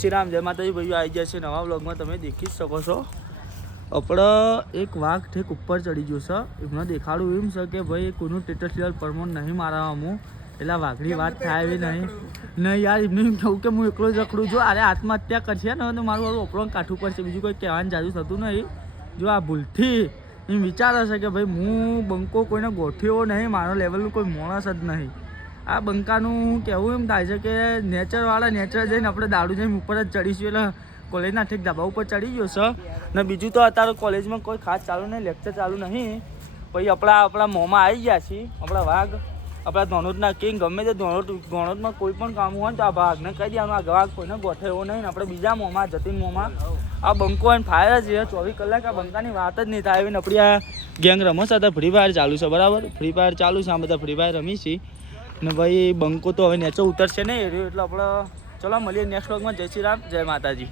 શ્રી રામ, જય માતાજી ભાઈઓ, આવી ગયા છે નવા વ્લોગમાં. તમે દેખી જ શકો છો આપણે એક વાઘ ઠેક ઉપર ચડી ગયો છે. એમને દેખાડું એમ છે કે ભાઈ કોઈનું સ્ટેટસ લેવલ પરમોન નહીં મારવા હું, એટલે વાઘની વાત થાય એવી નહીં યાર. એમને એમ કહું કે હું એકલો જ રખડું. જો અરે આત્મહત્યા કરશે ને તો મારું વાળું ઓપડો કાઠું પડશે, બીજું કોઈ કહેવાનું જાજુ થતું નહીં. જો આ ભૂલથી એમ વિચારે છે કે ભાઈ હું બંકો કોઈને ગોઠ્યો નહીં, મારો લેવલનું કોઈ માણસ જ નહીં. આ બંકાનું કહેવું એમ થાય છે કે નેચરવાળા નેચર જઈને આપણે દારૂ જઈને ઉપર જ ચડીશું. એટલે કોલેજના ઠેક ધાબા ઉપર ચડી ગયો છે. ને બીજું તો અત્યારે કોલેજમાં કોઈ ખાસ ચાલુ નહીં, લેક્ચર ચાલુ નહીં. પછી આપણા મોંમાં આવી ગયા છીએ આપણા વાઘ, આપણા ધોણોદના કિંગ. ગમે તે ધોણોદમાં કોઈ પણ કામ હોય તો આ વાઘને કહી દેવાનું આ વાઘ કોઈને ગોઠે એવો નહીં. આપણે બીજા મોંમાં જતીન મોંમાં આ બંકો એને ફાયર છે 24 કલાક. આ બંકાની વાત જ નહીં થાય. આપણી આ ગેંગ રમો છે, અત્યારે ફ્રી ફાયર ચાલુ છે, બરાબર. ફ્રી ફાયર ચાલુ છે, આ બધા ફ્રી ફાયર રમી છીએ. ને ભાઈ બંકો તો હવે નેચો ઉતરશે નહીં એટલે આપણે ચલો મળીએ નેક્સ્ટ વ્લોગમાં. જય શ્રી રામ, જય માતાજી.